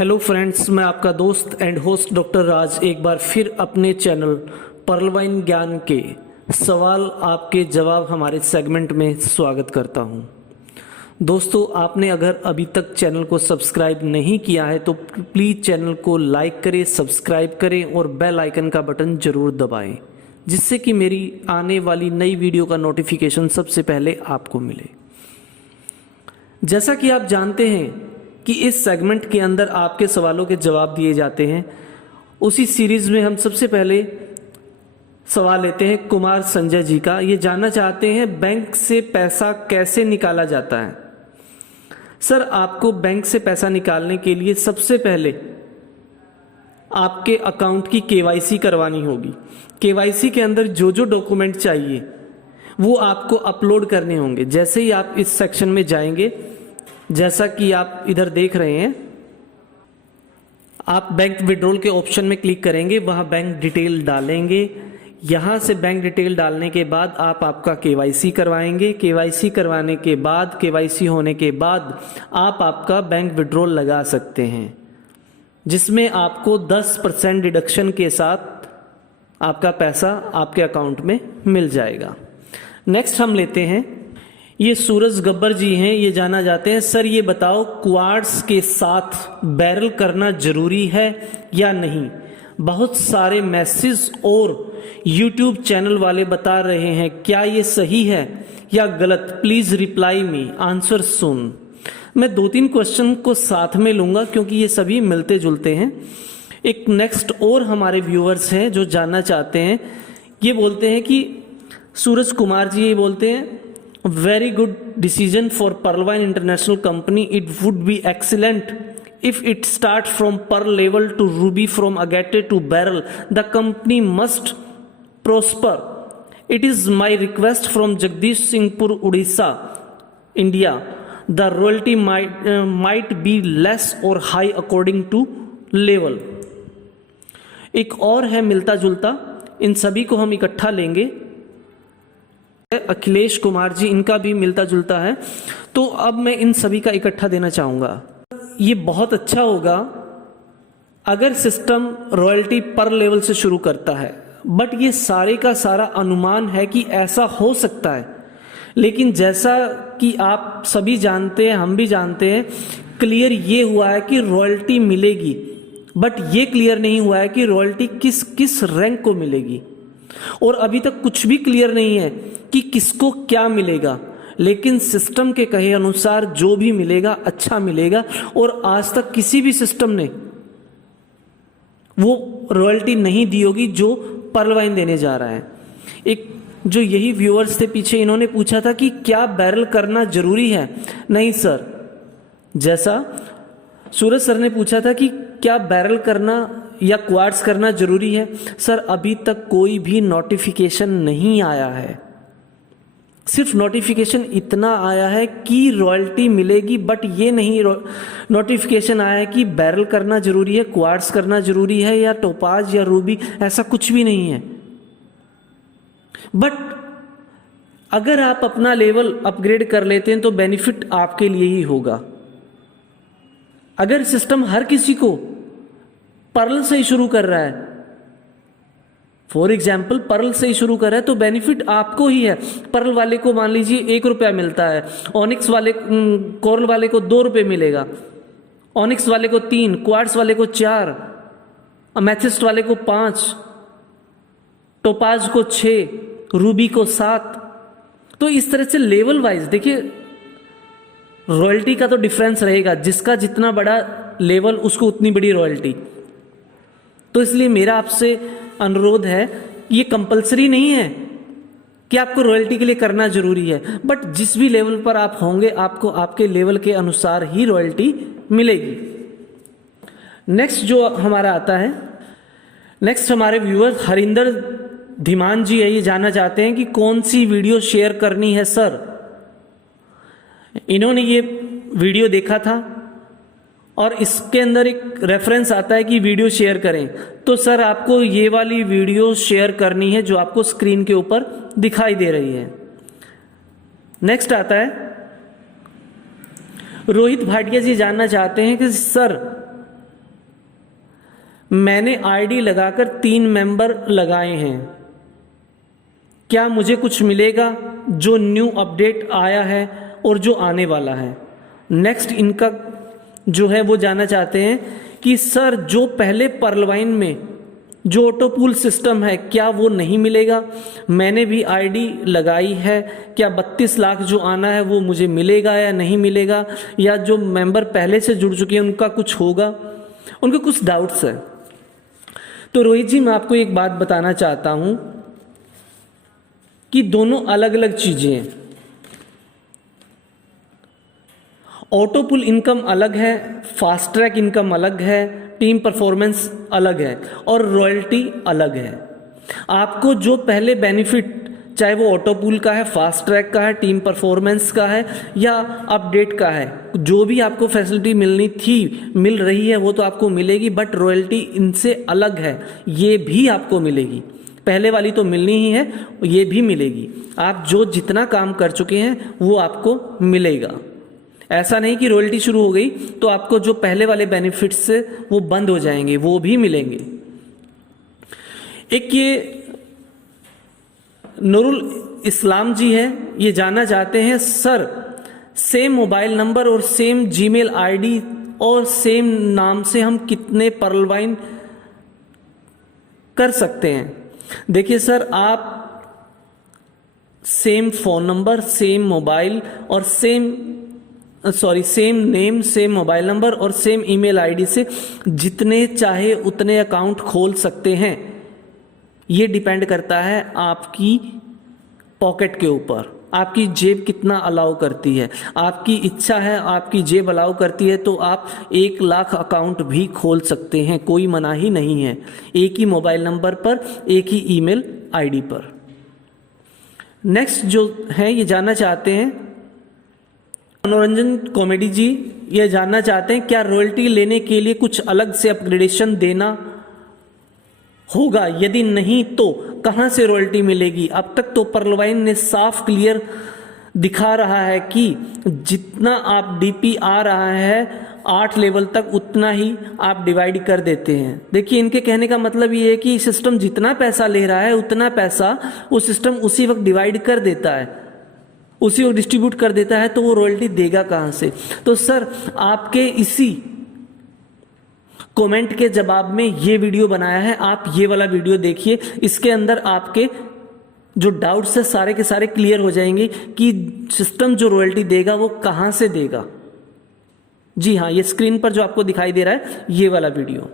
Hello friends, मैं आपका दोस्त एंड होस्ट डॉक्टर राज एक बार फिर अपने चैनल पर्लवाइन ज्ञान के सवाल आपके जवाब हमारे सेगमेंट में स्वागत करता हूं। दोस्तों, आपने अगर अभी तक चैनल को सब्सक्राइब नहीं किया है तो प्लीज़ चैनल को लाइक करें, सब्सक्राइब करें और बेल आइकन का बटन ज़रूर दबाएं, जिससे कि मेरी आने वाली नई वीडियो का नोटिफिकेशन सबसे पहले आपको मिले। जैसा कि आप जानते हैं कि इस सेगमेंट के अंदर आपके सवालों के जवाब दिए जाते हैं, उसी सीरीज़ में हम सबसे पहले सवाल लेते हैं कुमार संजय जी का। ये जानना चाहते हैं बैंक से पैसा कैसे निकाला जाता है। सर, आपको बैंक से पैसा निकालने के लिए सबसे पहले आपके अकाउंट की केवाईसी करवानी होगी। केवाईसी के अंदर जो जो डॉक्यूमेंट चाहिए वो आपको अपलोड करने होंगे। जैसे ही आप इस सेक्शन में जाएंगे, जैसा कि आप इधर देख रहे हैं, आप बैंक विड्रॉल के ऑप्शन में क्लिक करेंगे, वहां बैंक डिटेल डालेंगे। यहां से बैंक डिटेल डालने के बाद आप आपका केवाईसी करवाएंगे। केवाईसी करवाने के बाद, केवाईसी होने के बाद आप आपका बैंक विड्रॉल लगा सकते हैं, जिसमें आपको 10% डिडक्शन के साथ आपका पैसा आपके अकाउंट में मिल जाएगा। नेक्स्ट हम लेते हैं, ये सूरज गब्बर जी हैं। ये जाना जाते हैं, सर ये बताओ क्वार्ट्स के साथ बैरल करना जरूरी है या नहीं। बहुत सारे मैसेज और यूट्यूब चैनल वाले बता रहे हैं, क्या ये सही है या गलत? प्लीज रिप्लाई मी, आंसर सुन। मैं 2-3 क्वेश्चन को साथ में लूंगा क्योंकि ये सभी मिलते जुलते हैं। एक नेक्स्ट और हमारे व्यूअर्स हैं जो जानना चाहते हैं। ये बोलते हैं कि सूरज कुमार जी ये बोलते हैं, very good decision for Pearlwine International Company. It would be excellent if it start from Pearl level to Ruby, from agate to Beryl. The company must prosper. It is my request from Jagdish Singhpur, Odisha, India. The royalty might be less or high according to level. एक और है मिलता जुलता, इन सभी को हम इकट्ठा लेंगे। अखिलेश कुमार जी, इनका भी मिलता जुलता है, तो अब मैं इन सभी का इकट्ठा देना चाहूंगा। ये बहुत अच्छा होगा अगर सिस्टम रॉयल्टी पर लेवल से शुरू करता है, बट ये सारे का सारा अनुमान है कि ऐसा हो सकता है। लेकिन जैसा कि आप सभी जानते हैं, हम भी जानते हैं, क्लियर ये हुआ है कि रॉयल्टी मिलेगी, बट ये क्लियर नहीं हुआ है कि रॉयल्टी किस किस रैंक को मिलेगी। और अभी तक कुछ भी क्लियर नहीं है कि किसको क्या मिलेगा। लेकिन सिस्टम के कहे अनुसार जो भी मिलेगा अच्छा मिलेगा, और आज तक किसी भी सिस्टम ने वो रॉयल्टी नहीं दी होगी जो पर्लवाइन देने जा रहा है। एक जो यही व्यूअर्स थे पीछे, इन्होंने पूछा था कि क्या बैरल करना जरूरी है। नहीं सर, जैसा सूरज सर ने पूछा था कि क्या बैरल करना या क्वार्ट्स करना जरूरी है, सर अभी तक कोई भी नोटिफिकेशन नहीं आया है। सिर्फ नोटिफिकेशन इतना आया है कि रॉयल्टी मिलेगी, बट ये नहीं नोटिफिकेशन आया है कि बैरल करना जरूरी है, क्वार्ट्स करना जरूरी है, या टोपाज या रूबी, ऐसा कुछ भी नहीं है। बट अगर आप अपना लेवल अपग्रेड कर लेते हैं तो बेनिफिट आपके लिए ही होगा। अगर सिस्टम हर किसी को पर्ल से ही शुरू कर रहा है, फॉर एग्जाम्पल पर्ल से ही शुरू कर रहा है, तो बेनिफिट आपको ही है। पर्ल वाले को मान लीजिए 1 रुपया मिलता है, ऑनिक्स वाले कोरल वाले को 2 रुपये मिलेगा, ऑनिक्स वाले को 3, क्वार्ट्स वाले को 4, अमेथिस्ट वाले को 5, टोपाज को 6, रूबी को 7। तो इस तरह से लेवल वाइज देखिए, रॉयल्टी का तो डिफरेंस रहेगा, जिसका जितना बड़ा लेवल उसको उतनी बड़ी रॉयल्टी। तो इसलिए मेरा आपसे अनुरोध है, ये कंपलसरी नहीं है कि आपको रॉयल्टी के लिए करना जरूरी है, बट जिस भी लेवल पर आप होंगे आपको आपके लेवल के अनुसार ही रॉयल्टी मिलेगी। नेक्स्ट जो हमारा आता है, नेक्स्ट हमारे व्यूअर हरिंदर धीमान जी है। ये जानना चाहते हैं कि कौन सी वीडियो शेयर करनी है सर। इन्होंने ये वीडियो देखा था और इसके अंदर एक रेफरेंस आता है कि वीडियो शेयर करें, तो सर आपको ये वाली वीडियो शेयर करनी है जो आपको स्क्रीन के ऊपर दिखाई दे रही है। नेक्स्ट आता है रोहित भाटिया जी, जानना चाहते हैं कि सर मैंने आईडी लगाकर 3 मेंबर लगाए हैं, क्या मुझे कुछ मिलेगा? जो न्यू अपडेट आया है और जो आने वाला है। नेक्स्ट इनका जो है वो जानना चाहते हैं कि सर जो पहले पर्लवाइन में जो ऑटो पूल सिस्टम है क्या वो नहीं मिलेगा? मैंने भी आईडी लगाई है, क्या 32 लाख जो आना है वो मुझे मिलेगा या नहीं मिलेगा? या जो मेंबर पहले से जुड़ चुके हैं उनका कुछ होगा? उनके कुछ डाउट्स हैं। तो रोहित जी, मैं आपको एक बात बताना चाहता हूं कि दोनों अलग अलग चीजें हैं। ऑटो पुल इनकम अलग है, फास्ट ट्रैक इनकम अलग है, टीम परफॉर्मेंस अलग है और रॉयल्टी अलग है। आपको जो पहले बेनिफिट, चाहे वो ऑटो पुल का है, फास्ट ट्रैक का है, टीम परफॉर्मेंस का है या अपडेट का है, जो भी आपको फैसिलिटी मिलनी थी, मिल रही है, वो तो आपको मिलेगी, बट रॉयल्टी इनसे अलग है, ये भी आपको मिलेगी। पहले वाली तो मिलनी ही है, ये भी मिलेगी। आप जो जितना काम कर चुके हैं वो आपको मिलेगा। ऐसा नहीं कि रॉयल्टी शुरू हो गई तो आपको जो पहले वाले बेनिफिट्स से वो बंद हो जाएंगे, वो भी मिलेंगे। एक ये नूरुल इस्लाम जी है, ये जानना चाहते हैं सर सेम मोबाइल नंबर और सेम जीमेल आईडी और सेम नाम से हम कितने पर्लवाइन कर सकते हैं? देखिए सर, आप same phone number, same mobile और same name, same mobile number और सेम ईमेल आईडी से जितने चाहे उतने अकाउंट खोल सकते हैं। ये डिपेंड करता है आपकी पॉकेट के ऊपर, आपकी जेब कितना अलाउ करती है। आपकी इच्छा है, आपकी जेब अलाउ करती है तो आप 1 लाख अकाउंट भी खोल सकते हैं, कोई मनाही नहीं है, एक ही मोबाइल नंबर पर, एक ही ईमेल आईडी पर। नेक्स्ट जो है ये जानना चाहते हैं मनोरंजन कॉमेडी जी, ये जानना चाहते हैं क्या रॉयल्टी लेने के लिए कुछ अलग से अपग्रेडेशन देना होगा? यदि नहीं तो कहां से रॉयल्टी मिलेगी? अब तक तो पर्लवाइन ने साफ क्लियर दिखा रहा है कि जितना आप डीपी आ रहा है 8 लेवल तक उतना ही आप डिवाइड कर देते हैं। देखिए, इनके कहने का मतलब ये है कि सिस्टम जितना पैसा ले रहा है उतना पैसा वो सिस्टम उसी वक्त डिवाइड कर देता है, उसी को डिस्ट्रीब्यूट कर देता है, तो वो रॉयल्टी देगा कहां से? तो सर आपके इसी कमेंट के जवाब में ये वीडियो बनाया है, आप ये वाला वीडियो देखिए। इसके अंदर आपके जो डाउट्स है सारे के सारे क्लियर हो जाएंगे कि सिस्टम जो रॉयल्टी देगा वो कहां से देगा। जी हाँ, ये स्क्रीन पर जो आपको दिखाई दे रहा है ये वाला वीडियो।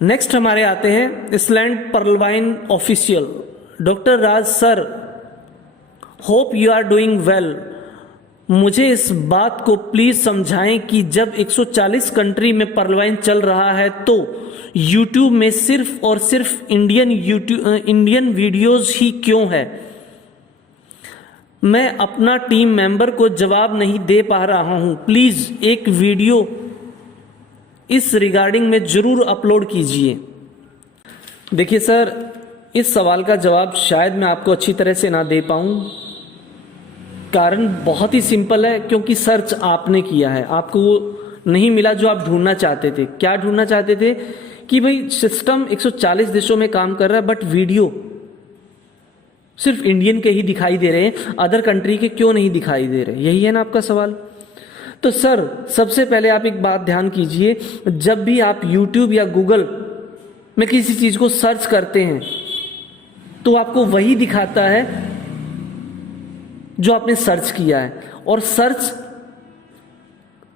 नेक्स्ट हमारे आते हैं इसलैंड पर्लवाइन official. Doctor Raj sir, hope you are doing well. मुझे इस बात को प्लीज समझाएं कि जब 140 कंट्री में पर्लवाइन चल रहा है तो यूट्यूब में सिर्फ और सिर्फ इंडियन वीडियोस ही क्यों है? मैं अपना टीम मेंबर को जवाब नहीं दे पा रहा हूं, प्लीज एक वीडियो इस रिगार्डिंग में जरूर अपलोड कीजिए। देखिए सर, इस सवाल का जवाब शायद मैं आपको अच्छी तरह से ना दे पाऊं। कारण बहुत ही सिंपल है, क्योंकि सर्च आपने किया है, आपको वो नहीं मिला जो आप ढूंढना चाहते थे। क्या ढूंढना चाहते थे? कि भाई सिस्टम 140 देशों में काम कर रहा है बट वीडियो सिर्फ इंडियन के ही दिखाई दे रहे हैं, अदर कंट्री के क्यों नहीं दिखाई दे रहे? यही है ना आपका सवाल। तो सर सबसे पहले आप एक बात ध्यान कीजिए, जब भी आप YouTube या गूगल में किसी चीज को सर्च करते हैं तो आपको वही दिखाता है जो आपने सर्च किया है। और सर्च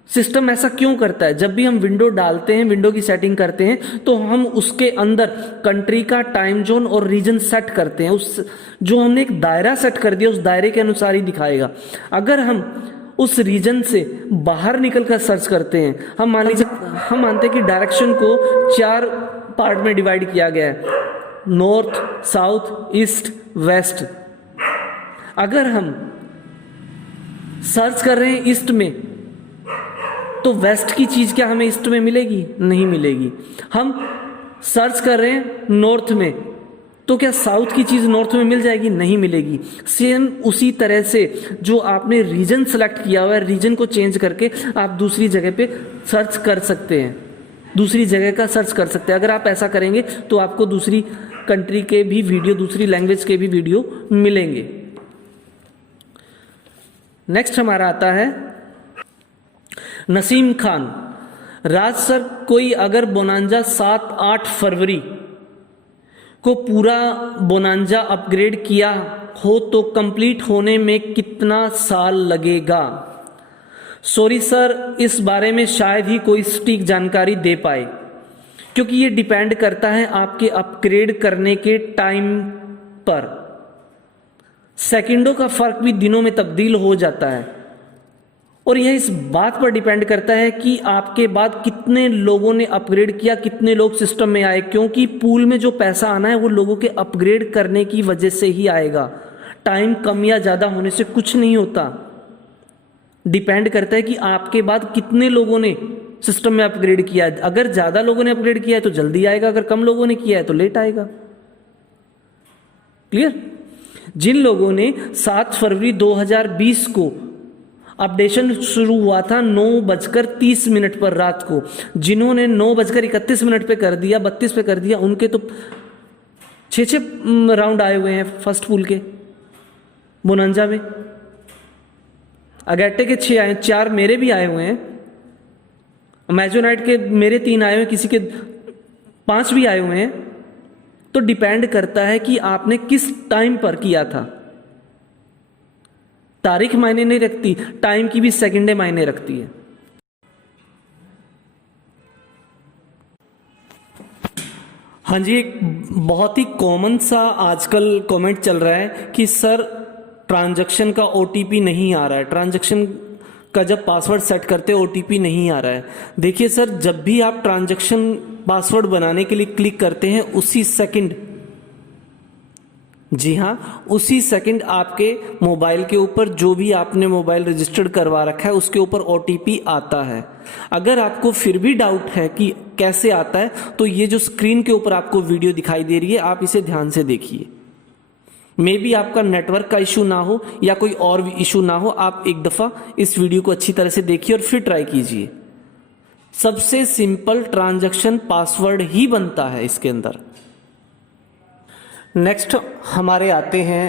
सिस्टम ऐसा क्यों करता है? जब भी हम विंडो डालते हैं, विंडो की सेटिंग करते हैं, तो हम उसके अंदर कंट्री का टाइम जोन और रीजन सेट करते हैं। उस जो हमने एक दायरा सेट कर दिया उस दायरे के अनुसार ही दिखाएगा। अगर हम उस रीजन से बाहर निकलकर सर्च करते हैं, हम मानते हैं कि डायरेक्शन को 4 पार्ट में डिवाइड किया गया है, नॉर्थ, साउथ, ईस्ट, वेस्ट। अगर हम सर्च कर रहे हैं ईस्ट में तो वेस्ट की चीज क्या हमें ईस्ट में मिलेगी? नहीं मिलेगी। हम सर्च कर रहे हैं नॉर्थ में तो क्या साउथ की चीज नॉर्थ में मिल जाएगी? नहीं मिलेगी। सेम उसी तरह से जो आपने रीजन सेलेक्ट किया हुआ है, रीजन को चेंज करके आप दूसरी जगह पे सर्च कर सकते हैं। दूसरी जगह का सर्च कर सकते हैं। अगर आप ऐसा करेंगे तो आपको दूसरी कंट्री के भी वीडियो, दूसरी लैंग्वेज के भी वीडियो मिलेंगे। नेक्स्ट हमारा आता है नसीम खान। राज सर, कोई अगर बोनांजा 7-8 फरवरी को पूरा बोनांजा अपग्रेड किया हो तो कंप्लीट होने में कितना साल लगेगा? सॉरी सर, इस बारे में शायद ही कोई सटीक जानकारी दे पाए, क्योंकि ये डिपेंड करता है आपके अपग्रेड करने के टाइम पर। सेकंडों का फर्क भी दिनों में तब्दील हो जाता है, और यह इस बात पर डिपेंड करता है कि आपके बाद कितने लोगों ने अपग्रेड किया, कितने लोग सिस्टम में आए, क्योंकि पूल में जो पैसा आना है वो लोगों के अपग्रेड करने की वजह से ही आएगा। टाइम कम या ज्यादा होने से कुछ नहीं होता। डिपेंड करता है कि आपके बाद कितने लोगों ने सिस्टम में अपग्रेड किया है। अगर ज्यादा लोगों ने अपग्रेड किया है तो जल्दी आएगा, अगर कम लोगों ने किया है तो लेट आएगा। क्लियर? जिन लोगों ने 7 फरवरी 2020 को अपडेशन शुरू हुआ था 9:30 पर रात को, जिन्होंने 9:31 पे कर दिया, 32 पे कर दिया, उनके तो 6 राउंड आए हुए हैं फर्स्ट पूल के बोनांजा में। अगैटे के 6 आए, 4 मेरे भी आए हुए हैं, मैजोनाइट के मेरे 3 आए हुए हैं, किसी के 5 भी आए हुए हैं। तो डिपेंड करता है कि आपने किस टाइम पर किया था। तारीख मायने नहीं रखती, टाइम की भी सेकंडे मायने रखती है। हाँ जी, एक बहुत ही कॉमन सा आजकल कमेंट चल रहा है कि सर ट्रांजैक्शन का ओटीपी नहीं आ रहा है, ट्रांजैक्शन का जब पासवर्ड सेट करते हैं ओटीपी नहीं आ रहा है। देखिए सर, जब भी आप ट्रांजैक्शन पासवर्ड बनाने के लिए क्लिक करते हैं उसी सेकंड, जी हाँ, उसी सेकंड आपके मोबाइल के ऊपर जो भी आपने मोबाइल रजिस्टर्ड करवा रखा है उसके ऊपर ओटीपी आता है। अगर आपको फिर भी डाउट है कि कैसे आता है तो ये जो स्क्रीन के ऊपर आपको वीडियो दिखाई दे रही है, आप इसे ध्यान से देखिए। मे बी आपका नेटवर्क का इशू ना हो या कोई और इशू ना हो, आप एक दफा इस वीडियो को अच्छी तरह से देखिए और फिर ट्राई कीजिए। सबसे सिंपल ट्रांजैक्शन पासवर्ड ही बनता है इसके अंदर। नेक्स्ट हमारे आते हैं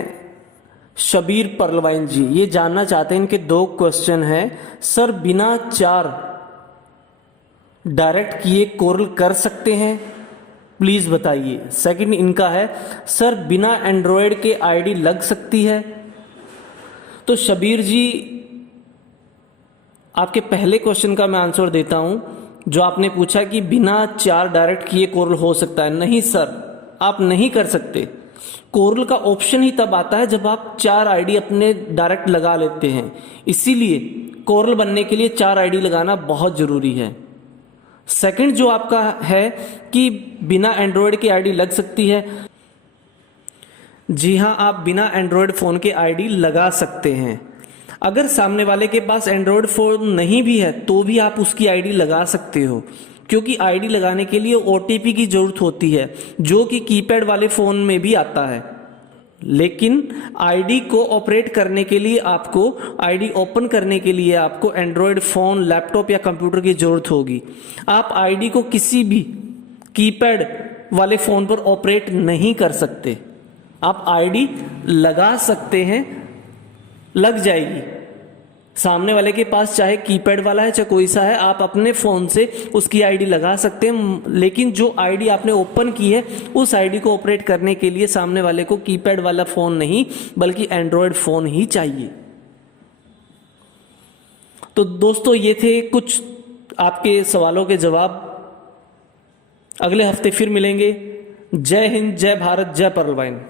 शबीर परलवाइन जी। ये जानना चाहते हैं, इनके 2 क्वेश्चन हैं। सर, बिना 4 डायरेक्ट किए कोरल कर सकते हैं, प्लीज बताइए। सेकंड इनका है, सर बिना एंड्रॉयड के आईडी लग सकती है? तो शबीर जी, आपके पहले क्वेश्चन का मैं आंसर देता हूं, जो आपने पूछा कि बिना 4 डायरेक्ट किए कोरल हो सकता है। नहीं सर, आप नहीं कर सकते। कोरल का ऑप्शन ही तब आता है जब आप 4 आईडी अपने डायरेक्ट लगा लेते हैं। इसीलिए कोरल बनने के लिए 4 आईडी लगाना बहुत जरूरी है। सेकंड जो आपका है कि बिना एंड्रॉयड की आईडी लग सकती है, जी हां, आप बिना एंड्रॉयड फोन के आईडी लगा सकते हैं। अगर सामने वाले के पास एंड्रॉयड फोन नहीं भी है तो भी आप उसकी आईडी लगा सकते हो, क्योंकि आईडी लगाने के लिए ओटीपी की जरूरत होती है, जो कि कीपैड वाले फोन में भी आता है। लेकिन आईडी को ऑपरेट करने के लिए, आपको आईडी ओपन करने के लिए आपको एंड्रॉयड फोन, लैपटॉप या कंप्यूटर की जरूरत होगी। आप आईडी को किसी भी कीपैड वाले फोन पर ऑपरेट नहीं कर सकते। आप आईडी लगा सकते हैं, लग जाएगी। सामने वाले के पास चाहे कीपैड वाला है चाहे कोई सा है, आप अपने फोन से उसकी आईडी लगा सकते हैं। लेकिन जो आईडी आपने ओपन की है उस आईडी को ऑपरेट करने के लिए सामने वाले को कीपैड वाला फोन नहीं बल्कि एंड्रॉयड फोन ही चाहिए। तो दोस्तों, ये थे कुछ आपके सवालों के जवाब। अगले हफ्ते फिर मिलेंगे। जय हिंद, जय भारत, जय परलवाइन।